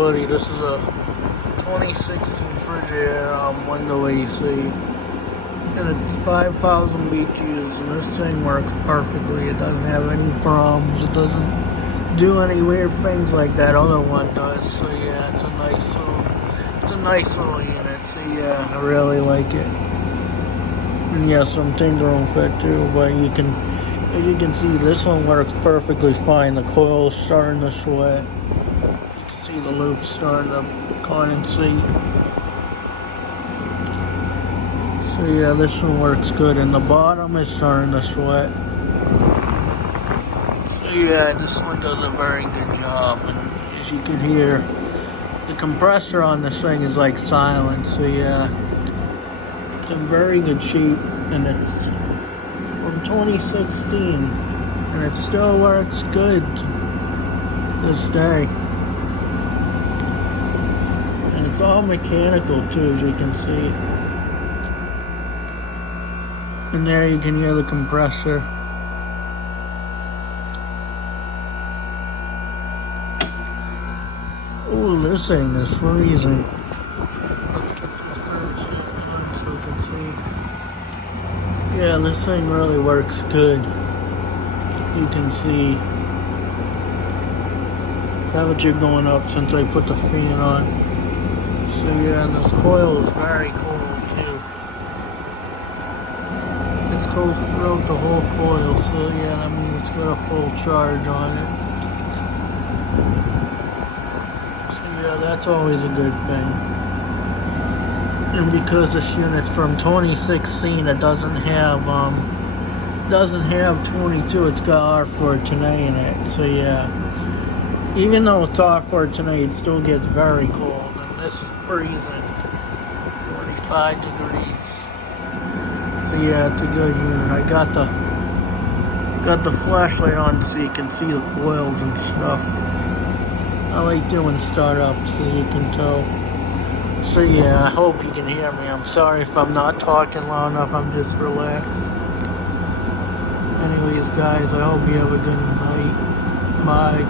everybody, this is a 2016 Frigidaire window AC, and it's 5,000 BTUs, and this thing works perfectly. It doesn't have any problems. It doesn't do any weird things like that other one does. So yeah, it's a nice little unit. So yeah, I really like it. And yeah, some things don't fit too, but as you can see, this one works perfectly fine. The coil's starting to sweat. You can see the loops starting to condensate. So yeah, this one works good, and the bottom is starting to sweat. So yeah, this one does a very good job, and as you can hear, the compressor on this thing is like silent. So yeah, it's in very good shape, and it's from 2016, and it still works good this day. And it's all mechanical too, as you can see. And there you can hear the compressor. Ooh, this thing is freezing. Let's get this fan on so you can see. Yeah, this thing really works good. You can see temperature going up since I put the fan on. So yeah, and this coil is very cold too. It's cold throughout the whole coil, so yeah, that means it's got a full charge on it. So yeah, that's always a good thing. And because this unit's from 2016, it doesn't have 22. It's got R410A in it. So yeah, even though it's R410A, it still gets very cold. And this is freezing, 45 degrees. So yeah, it's a good unit. I got the flashlight on so you can see the coils and stuff. I like doing startups, as you can tell. So yeah, I hope you can hear me. I'm sorry if I'm not talking loud enough. I'm just relaxed. Anyways, guys, I hope you have a good night. Bye.